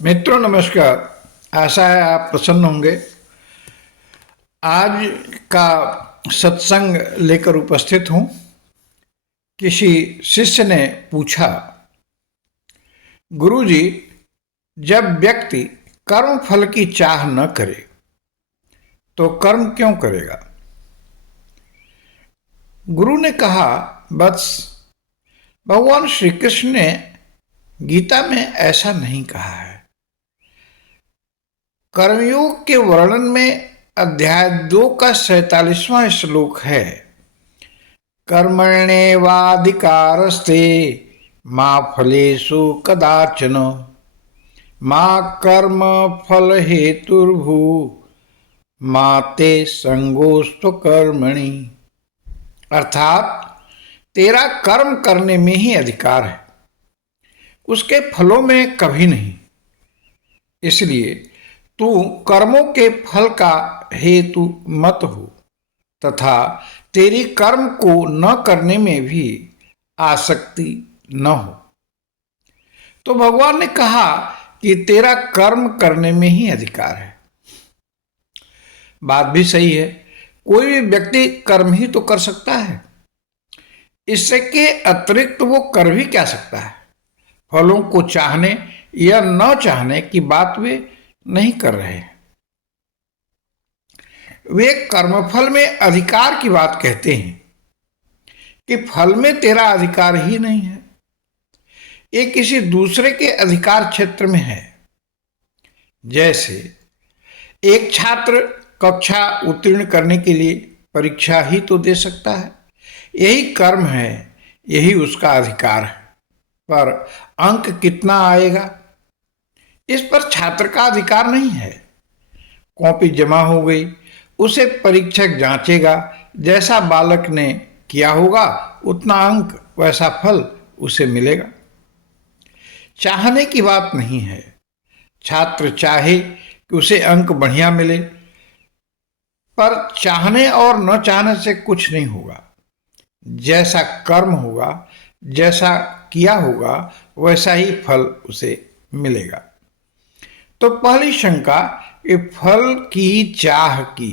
मित्रों नमस्कार। आशा है आप प्रसन्न होंगे। आज का सत्संग लेकर उपस्थित हूँ। किसी शिष्य ने पूछा, गुरुजी, जब व्यक्ति कर्म फल की चाह न करे तो कर्म क्यों करेगा? गुरु ने कहा, बस भगवान श्री कृष्ण ने गीता में ऐसा नहीं कहा है। कर्मयोग के वर्णन में अध्याय 2 का 47वां श्लोक है, कर्मण्येवाधिकारस्ते मा फलेषु कदाचन मा कर्म फल हेतुर्भू मा ते संगोस्त्व कर्मणि। अर्थात तेरा कर्म करने में ही अधिकार है, उसके फलों में कभी नहीं। इसलिए तू कर्मों के फल का हेतु मत हो तथा तेरी कर्म को न करने में भी आसक्ति न हो। तो भगवान ने कहा कि तेरा कर्म करने में ही अधिकार है। बात भी सही है। कोई भी व्यक्ति कर्म ही तो कर सकता है, इससे के अतिरिक्त वो कर भी क्या सकता है? फलों को चाहने या न चाहने की बात वे नहीं कर रहे हैं। वे कर्मफल में अधिकार की बात कहते हैं कि फल में तेरा अधिकार ही नहीं है, ये किसी दूसरे के अधिकार क्षेत्र में है। जैसे एक छात्र कक्षा उत्तीर्ण करने के लिए परीक्षा ही तो दे सकता है, यही कर्म है, यही उसका अधिकार है। पर अंक कितना आएगा, इस पर छात्र का अधिकार नहीं है। कॉपी जमा हो गई, उसे परीक्षक जांचेगा, जैसा बालक ने किया होगा उतना अंक वैसा फल उसे मिलेगा। चाहने की बात नहीं है। छात्र चाहे कि उसे अंक बढ़िया मिले, पर चाहने और न चाहने से कुछ नहीं होगा। जैसा कर्म होगा, जैसा किया होगा, वैसा ही फल उसे मिलेगा। तो पहली शंका कि फल की चाह की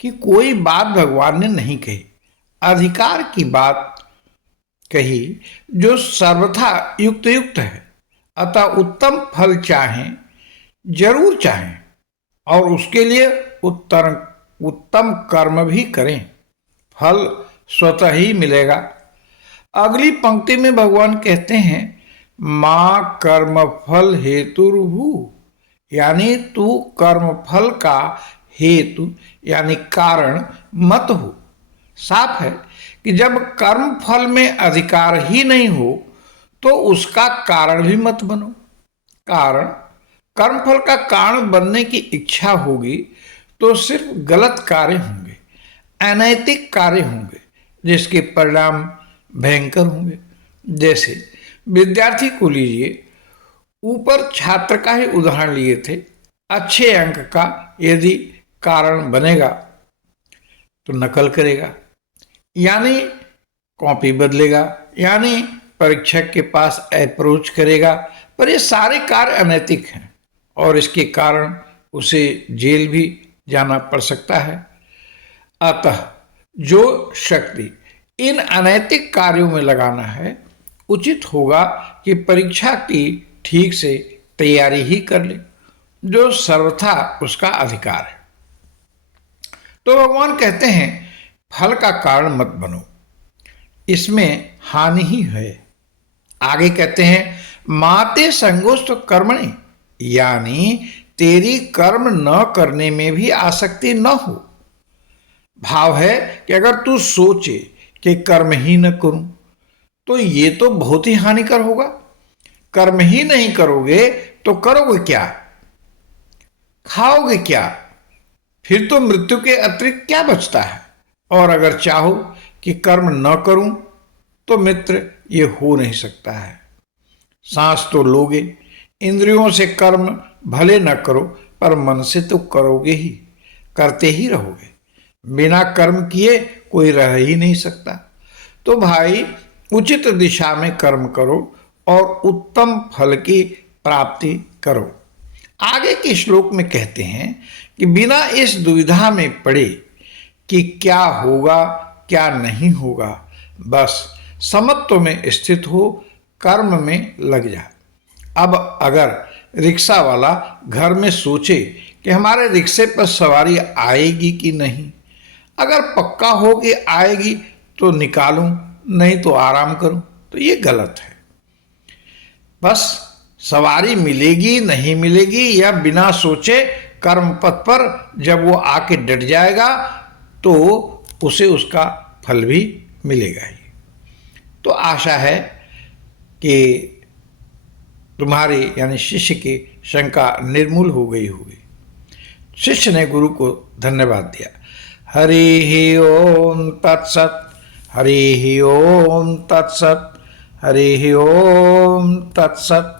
कि कोई बात भगवान ने नहीं कही, अधिकार की बात कही जो सर्वथा युक्त युक्त है। अतः उत्तम फल चाहें, जरूर चाहें और उसके लिए उत्तम कर्म भी करें, फल स्वतः ही मिलेगा। अगली पंक्ति में भगवान कहते हैं, मां कर्म फल हेतुर्भू, यानी तू कर्म फल का हेतु यानी कारण मत हो। साफ है कि जब कर्म फल में अधिकार ही नहीं हो तो उसका कारण भी मत बनो। कारण कर्म फल का कारण बनने की इच्छा होगी तो सिर्फ गलत कार्य होंगे, अनैतिक कार्य होंगे, जिसके परिणाम भयंकर होंगे। जैसे विद्यार्थी को लीजिए, ऊपर छात्र का ही उदाहरण लिए थे। अच्छे अंक का यदि कारण बनेगा तो नकल करेगा, यानी कॉपी बदलेगा, यानी परीक्षक के पास अप्रोच करेगा। पर ये सारे कार्य अनैतिक हैं और इसके कारण उसे जेल भी जाना पड़ सकता है। अतः जो शक्ति इन अनैतिक कार्यों में लगाना है, उचित होगा कि परीक्षा की ठीक से तैयारी ही कर ले, जो सर्वथा उसका अधिकार है। तो भगवान कहते हैं, फल का कारण मत बनो, इसमें हानि ही है। आगे कहते हैं, माते संगोष्ठ कर्मणि, यानी तेरी कर्म न करने में भी आसक्ति न हो। भाव है कि अगर तू सोचे कि कर्म ही न करूं तो ये तो बहुत ही हानिकर होगा। कर्म ही नहीं करोगे तो करोगे क्या, खाओगे क्या? फिर तो मृत्यु के अतिरिक्त क्या बचता है? और अगर चाहो कि कर्म न करूं तो मित्र ये हो नहीं सकता है। सांस तो लोगे, इंद्रियों से कर्म भले न करो पर मन से तो करोगे ही, करते ही रहोगे। बिना कर्म किए कोई रह ही नहीं सकता। तो भाई उचित दिशा में कर्म करो और उत्तम फल की प्राप्ति करो। आगे के श्लोक में कहते हैं कि बिना इस दुविधा में पड़े कि क्या होगा क्या नहीं होगा, बस समत्व में स्थित हो, कर्म में लग जा। अब अगर रिक्शा वाला घर में सोचे कि हमारे रिक्शे पर सवारी आएगी कि नहीं, अगर पक्का हो कि आएगी तो निकालूं, नहीं तो आराम करूं, तो ये गलत है। बस सवारी मिलेगी नहीं मिलेगी या बिना सोचे कर्म पथ पर जब वो आके डट जाएगा तो उसे उसका फल भी मिलेगा ही। तो आशा है कि तुम्हारी यानी शिष्य की शंका निर्मूल हो गई होगी। शिष्य ने गुरु को धन्यवाद दिया। हरि ओम तत्सत, हरि ओम तत्सत, हरि ओम तत्सत।